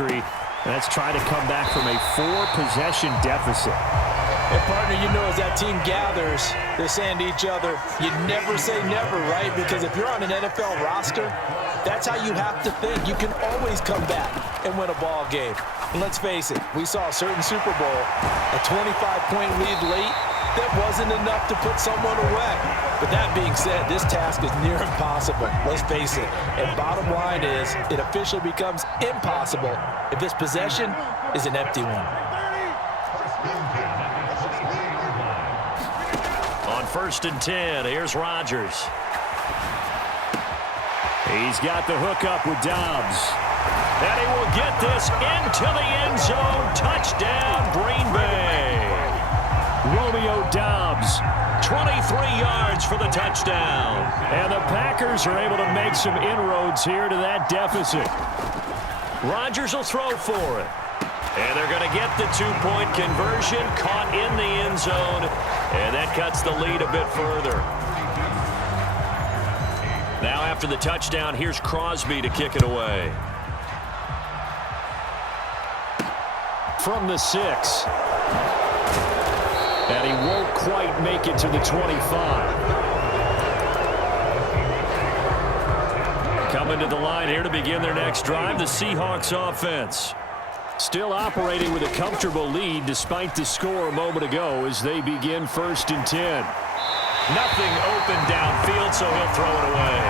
history. Let's try to come back from a 4-possession deficit. And partner, you know, as that team gathers, they're saying to each other, you never say never, right? Because if you're on an NFL roster, that's how you have to think. You can always come back and win a ball game. And let's face it, we saw a certain Super Bowl, a 25-point lead late, that wasn't enough to put someone away. But that being said, this task is near impossible. Let's face it. And bottom line is, it officially becomes impossible if this possession is an empty one. On 1st and 10, here's Rodgers. He's got the hookup with Dobbs. And he will get this into the end zone. Touchdown, Green Bay. Romeo Dobbs, 23 yards for the touchdown. And the Packers are able to make some inroads here to that deficit. Rodgers will throw for it. And they're going to get the 2-point conversion, caught in the end zone. And that cuts the lead a bit further. Now after the touchdown, here's Crosby to kick it away. From the 6. And he won't quite make it to the 25. Coming to the line here to begin their next drive, the Seahawks offense. Still operating with a comfortable lead despite the score a moment ago as they begin 1st and 10. Nothing open downfield, so he'll throw it away.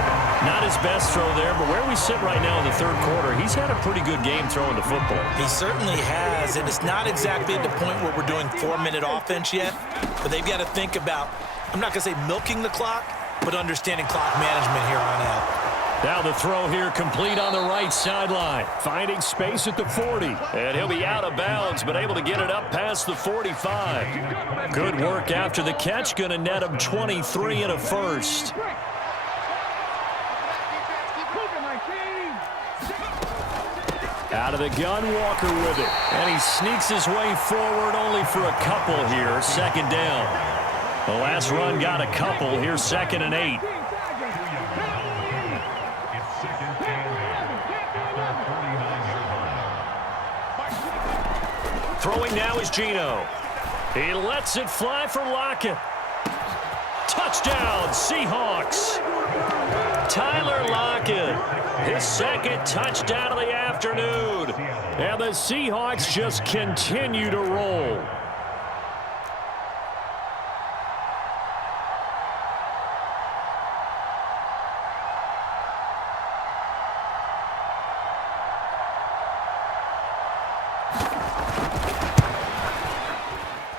Not his best throw there, but where we sit right now in the 3rd quarter, he's had a pretty good game throwing the football. He certainly has, and it's not exactly at the point where we're doing 4-minute offense yet, but they've got to think about, I'm not going to say milking the clock, but understanding clock management here on out. Now the throw here complete on the right sideline. Finding space at the 40. And he'll be out of bounds, but able to get it up past the 45. Good work after the catch. Going to net him 23 and a first. Out of the gun, Walker with it. And he sneaks his way forward only for a couple here. 2nd down. The last run got a couple. Here's 2nd and 8. Throwing now is Geno. He lets it fly for Lockett. Touchdown, Seahawks. Tyler Lockett, his 2nd touchdown of the afternoon. And the Seahawks just continue to roll.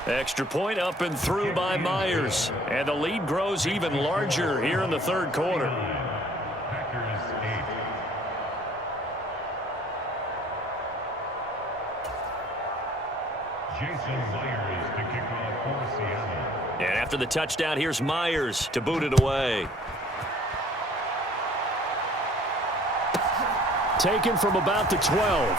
Extra point up and through by Myers. And the lead grows even larger here in the 3rd quarter. And after the touchdown, here's Myers to boot it away. Taken from about the 12.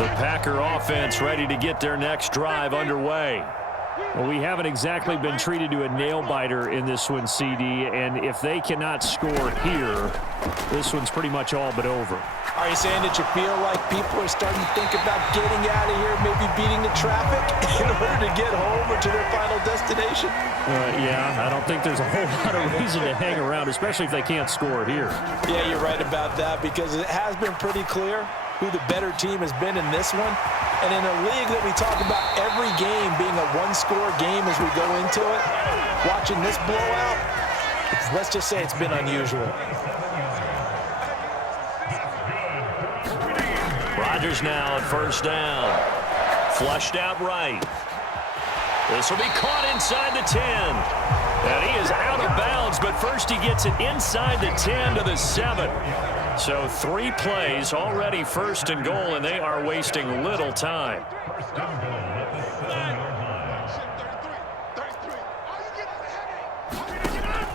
The Packer offense ready to get their next drive underway. Well, we haven't exactly been treated to a nail-biter in this one, CD, and if they cannot score here, this one's pretty much all but over. Are you saying that you feel like people are starting to think about getting out of here, maybe beating the traffic in order to get home or to their final destination? Yeah, I don't think there's a whole lot of reason to hang around, especially if they can't score here. Yeah, you're right about that, because it has been pretty clear who the better team has been in this one. And in a league that we talk about every game being a one-score game as we go into it, watching this blowout, let's just say it's been unusual. Rodgers now at 1st down. Flushed out right. This will be caught inside the 10. And he is out of bounds, but first he gets it inside the 10 to the 7. So 3 plays, already 1st and goal, and they are wasting little time.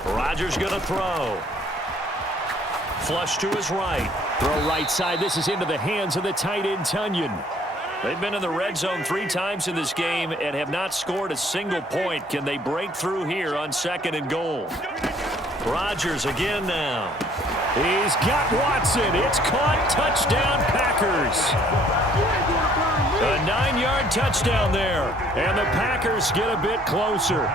Rodgers going to throw. Flush to his right. Throw right side. This is into the hands of the tight end, Tunyon. They've been in the red zone 3 times in this game and have not scored a single point. Can they break through here on 2nd and goal? Rodgers again now. He's got Watson. It's caught. Touchdown, Packers. A 9-yard touchdown there. And the Packers get a bit closer.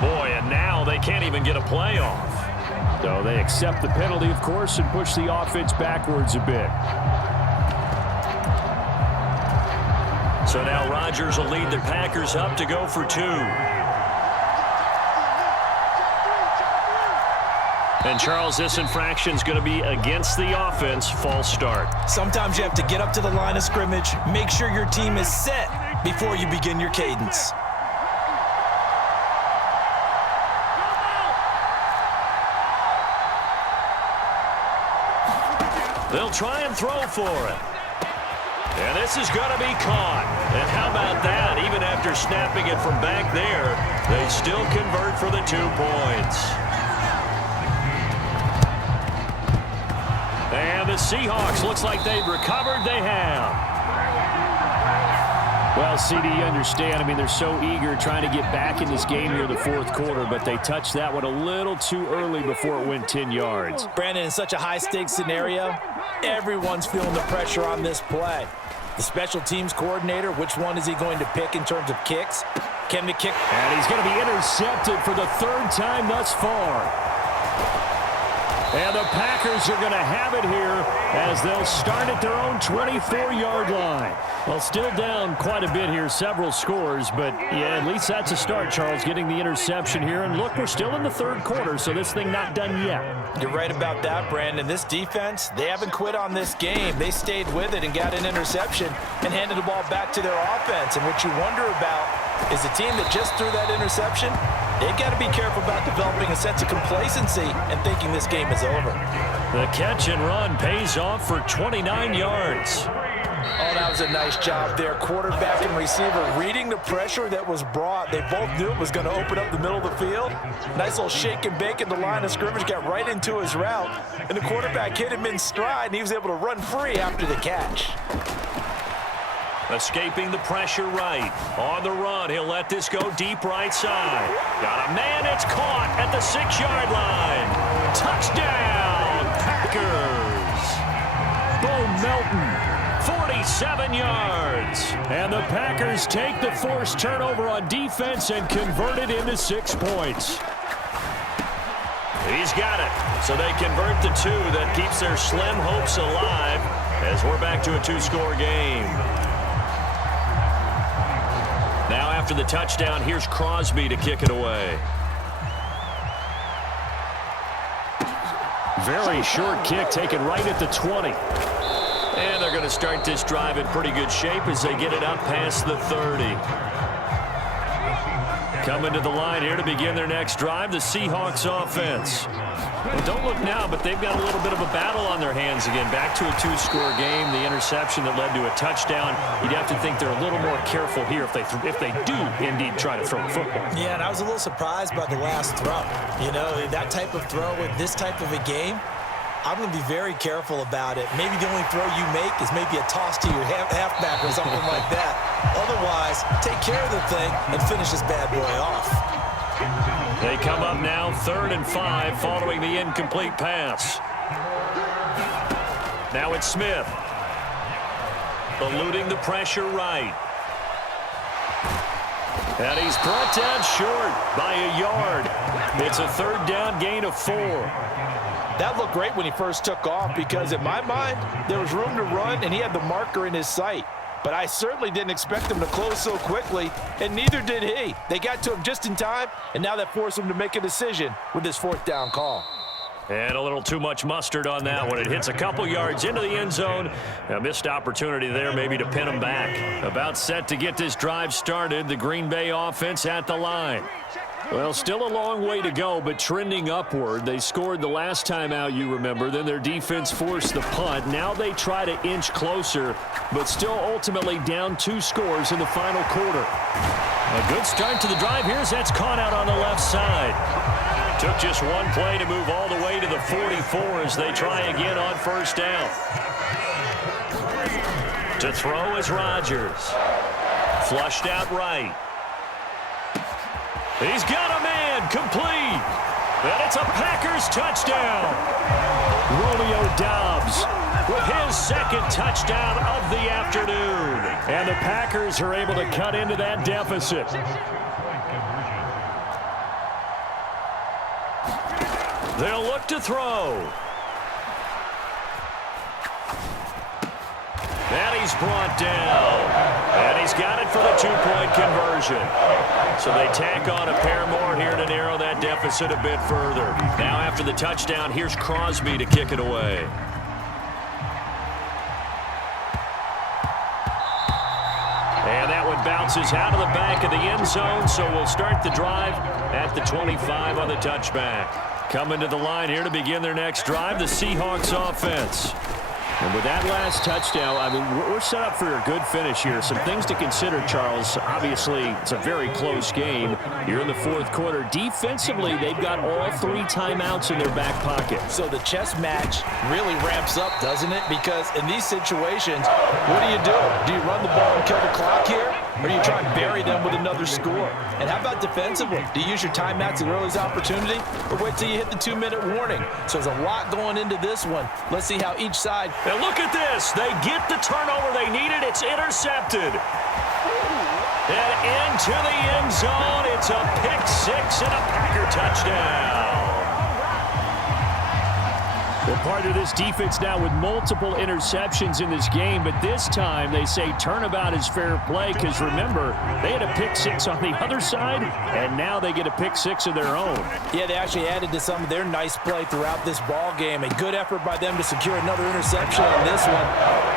Boy, and now they can't even get a playoff. So they accept the penalty, of course, and push the offense backwards a bit. So now Rodgers will lead the Packers up to go for 2. And, Charles, this infraction is going to be against the offense. False start. Sometimes you have to get up to the line of scrimmage, make sure your team is set before you begin your cadence. They'll try and throw for it. And this is going to be caught. And how about that? Even after snapping it from back there, they still convert for the 2 points. And the Seahawks, looks like they've recovered. They have. Well, CD, you understand. I mean, they're so eager trying to get back in this game here in the 4th quarter, but they touched that one a little too early before it went 10 yards. Brandon, in such a high-stakes scenario, everyone's feeling the pressure on this play. The special teams coordinator, which one is he going to pick in terms of kicks? Can the kick? And he's going to be intercepted for the 3rd time thus far. And the Packers are going to have it here as they'll start at their own 24-yard line. Well, still down quite a bit here, several scores, but yeah, at least that's a start, Charles, getting the interception here. And look, we're still in the 3rd quarter, so this thing not done yet. You're right about that, Brandon. This defense, they haven't quit on this game. They stayed with it and got an interception and handed the ball back to their offense. And what you wonder about is the team that just threw that interception, they've got to be careful about developing a sense of complacency and thinking this game is over. The catch and run pays off for 29 yards. Oh, that was a nice job there. Quarterback and receiver reading the pressure that was brought. They both knew it was going to open up the middle of the field. Nice little shake and bake in the line of scrimmage, got right into his route. And the quarterback hit him in stride, and he was able to run free after the catch. Escaping the pressure right. On the run, he'll let this go deep right side. Got a man, it's caught at the 6-yard line. Touchdown, Packers. Bo Melton, 47 yards. And the Packers take the forced turnover on defense and convert it into 6 points. He's got it. So they convert the 2 that keeps their slim hopes alive as we're back to a 2-score game. Now after the touchdown, here's Crosby to kick it away. Very short kick taken right at the 20. And they're going to start this drive in pretty good shape as they get it up past the 30. Coming to the line here to begin their next drive, the Seahawks offense. Well, don't look now, but they've got a little bit of a battle on their hands again. Back to a 2-score game. The interception that led to a touchdown. You'd have to think they're a little more careful here if they do indeed try to throw the football. Yeah, and I was a little surprised by the last throw. You know, that type of throw with this type of a game, I'm going to be very careful about it. Maybe the only throw you make is maybe a toss to your halfback or something like that. Otherwise, take care of the thing and finish this bad boy off. They come up now 3rd and 5 following the incomplete pass. Now it's Smith. Eluding the pressure right. And he's brought down short by a yard. It's a 3rd down gain of 4. That looked great when he first took off because in my mind, there was room to run and he had the marker in his sight. but I certainly didn't expect them to close so quickly, and neither did he. They got to him just in time, and now that forced him to make a decision with this fourth down call. And a little too much mustard on that one. It hits a couple yards into the end zone. A missed opportunity there maybe to pin them back. About set to get this drive started. The Green Bay offense at the line. Well, still a long way to go, but trending upward. They scored the last time out, you remember. Then their defense forced the punt. Now they try to inch closer, but still ultimately down 2 scores in the final quarter. A good start to the drive. Here's that's caught out on the left side. Took just one play to move all the way to the 44 as they try again on first down. To throw is Rodgers. Flushed out right. He's got a man complete. And it's a Packers touchdown. Romeo Doubs with his second touchdown of the afternoon. And the Packers are able to cut into that deficit. They'll look to throw. And he's brought down. And he's got it for the 2-point conversion. So they tack on a pair more here to narrow that deficit a bit further. Now after the touchdown, here's Crosby to kick it away. And that one bounces out of the back of the end zone, so we'll start the drive at the 25 on the touchback. Coming to the line here to begin their next drive, the Seahawks offense. And with that last touchdown, I mean, we're set up for a good finish here. Some things to consider, Charles. Obviously, it's a very close game. You're in the fourth quarter. Defensively, they've got all 3 timeouts in their back pocket. So the chess match really ramps up, doesn't it? Because in these situations, what do you do? Do you run the ball and kill the clock here? Or do you try and bury them with another score? And how about defensively? Do you use your timeouts at earliest opportunity? Or wait till you hit the 2-minute warning? So there's a lot going into this one. Let's see how each side... And look at this. They get the turnover they needed. It's intercepted. And into the end zone. It's a pick 6 and a Packer touchdown. Well, part of this defense now with multiple interceptions in this game, but this time they say turnabout is fair play because, remember, they had a pick 6 on the other side, and now they get a pick 6 of their own. Yeah, they actually added to some of their nice play throughout this ball game. A good effort by them to secure another interception on this one.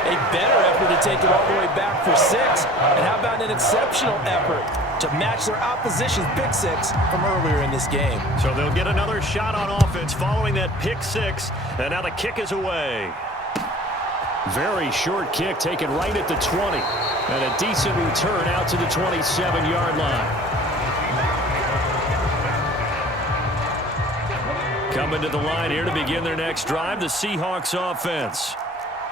A better effort to take it all the way back for 6. And how about an exceptional effort to match their opposition's pick 6 from earlier in this game? So they'll get another shot on offense following that pick 6, and now the kick is away. Very short kick taken right at the 20, and a decent return out to the 27-yard line. Coming to the line here to begin their next drive, the Seahawks offense.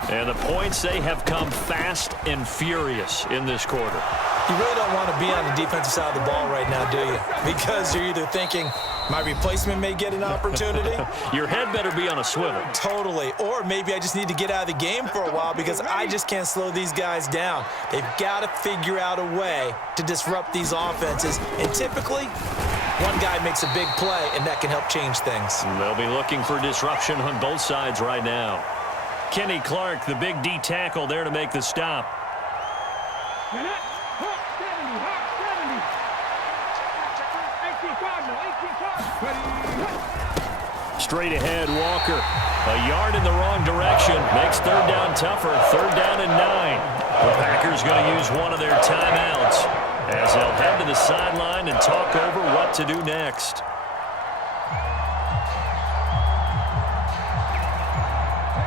And the points, they have come fast and furious in this quarter. You really don't want to be on the defensive side of the ball right now, do you? Because you're either thinking, my replacement may get an opportunity. Your head better be on a swivel. Totally. Or maybe I just need to get out of the game for a while because I just can't slow these guys down. They've got to figure out a way to disrupt these offenses. And typically, one guy makes a big play, and that can help change things. They'll be looking for disruption on both sides right now. Kenny Clark, the big D tackle there to make the stop. Straight ahead, Walker. A yard in the wrong direction. Makes third down tougher. Third down and 9. The Packers going to use one of their timeouts as they'll head to the sideline and talk over what to do next.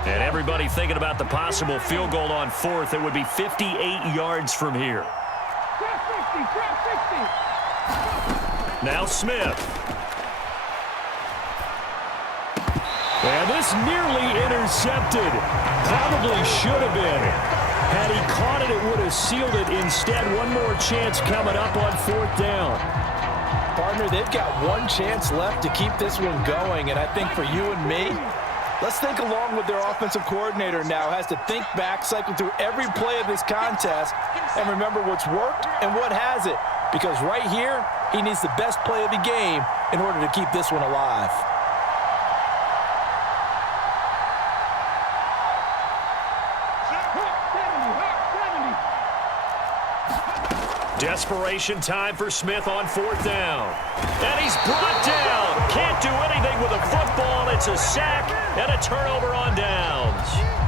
And everybody thinking about the possible field goal on 4th. It would be 58 yards from here. Now Smith. And this nearly intercepted. Probably should have been. Had he caught it, it would have sealed it. Instead, one more chance coming up on 4th down. Partner, they've got one chance left to keep this one going. And I think for you and me, let's think along with their offensive coordinator now. Has to think back, cycle through every play of this contest, and remember what's worked and what hasn't. Because right here, he needs the best play of the game in order to keep this one alive. Desperation time for Smith on 4th down. And he's brought down. Can't do anything with a football. It's a sack and a turnover on downs.